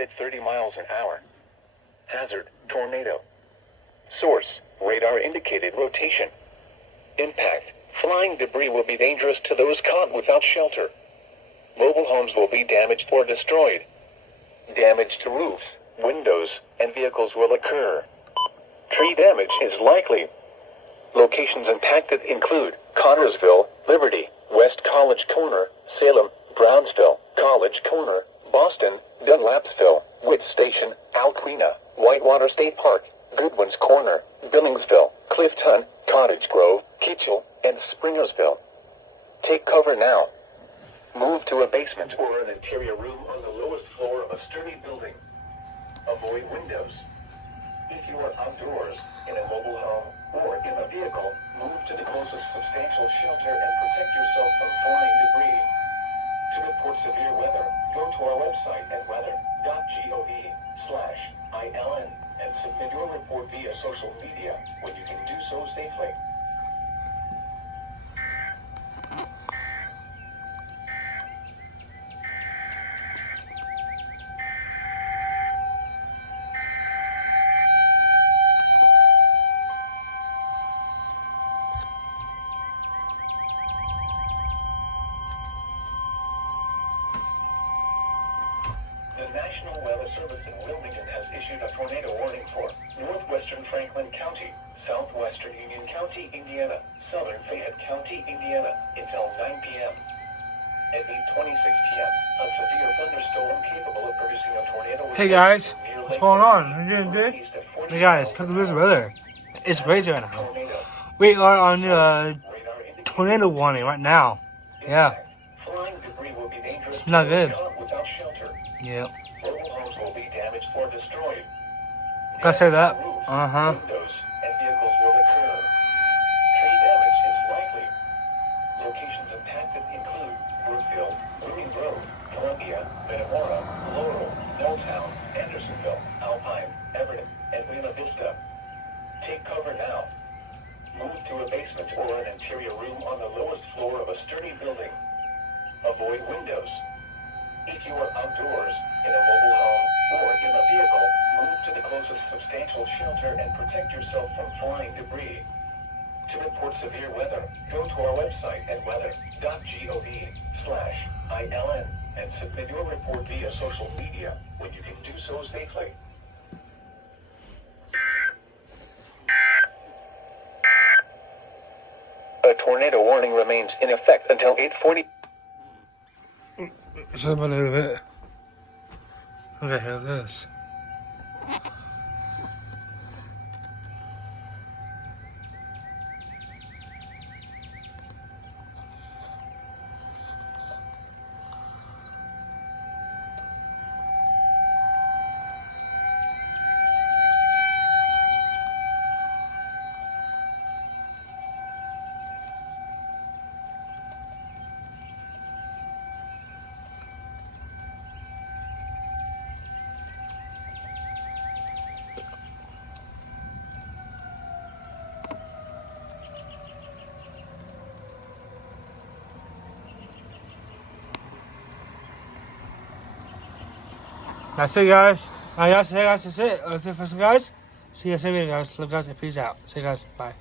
at 30 miles an hour. Hazard, tornado. Source, radar indicated rotation. Impact, flying debris will be dangerous to those caught without shelter. Mobile homes will be damaged or destroyed. Damage to roofs, windows, and vehicles will occur. Tree damage is likely. Locations impacted include Connersville, Liberty, West College Corner, Salem, Brownsville, College Corner, Boston, Dunlapsville, Witt Station, Alquina, Whitewater State Park, Goodwin's Corner, Billingsville, Clifton, Cottage Grove, Kitchell, and Springersville. Take cover now. Move to a basement or an interior room on the lowest floor of a sturdy building. Avoid windows. If you are outdoors, in a mobile home, or in a vehicle, move to the closest substantial shelter and protect yourself from flying debris. To report severe weather, go to our website at weather.gov/ILN and submit your report via social media when you can do so safely. The National Weather Service in Wilmington has issued a tornado warning for northwestern Franklin County, southwestern Union County, Indiana, southern Fayette County, Indiana, until 9 p.m. At 8:26 p.m., a severe thunderstorm capable of producing a tornado. Hey guys, what's going on? You doing good? Hey guys, look at this weather. It's great right now. We are on tornado warning right now. Yeah. It's not good. Yeah. Mobile homes will be damaged or destroyed. Gotta say that. Windows and vehicles will occur. Tree damage is likely. Locations impacted include Brookville, Booming Grove, Columbia, Metamora, Laurel, Milltown, Andersonville, Alpine, Everett, and Buena Vista. Take cover now. Move to a basement or an interior room on the lowest floor of a sturdy building. Avoid windows. If you are outdoors, in a mobile home, or in a vehicle, move to the closest substantial shelter and protect yourself from flying debris. To report severe weather, go to our website at weather.gov/ILN and submit your report via social media when you can do so safely. A tornado warning remains in effect until 8:40. Zoom a little bit. Okay, here it is. That's it, guys. That's it, guys. That's it. That's it for guys. See you soon, guys. Love, guys. Peace out. See you guys. Bye.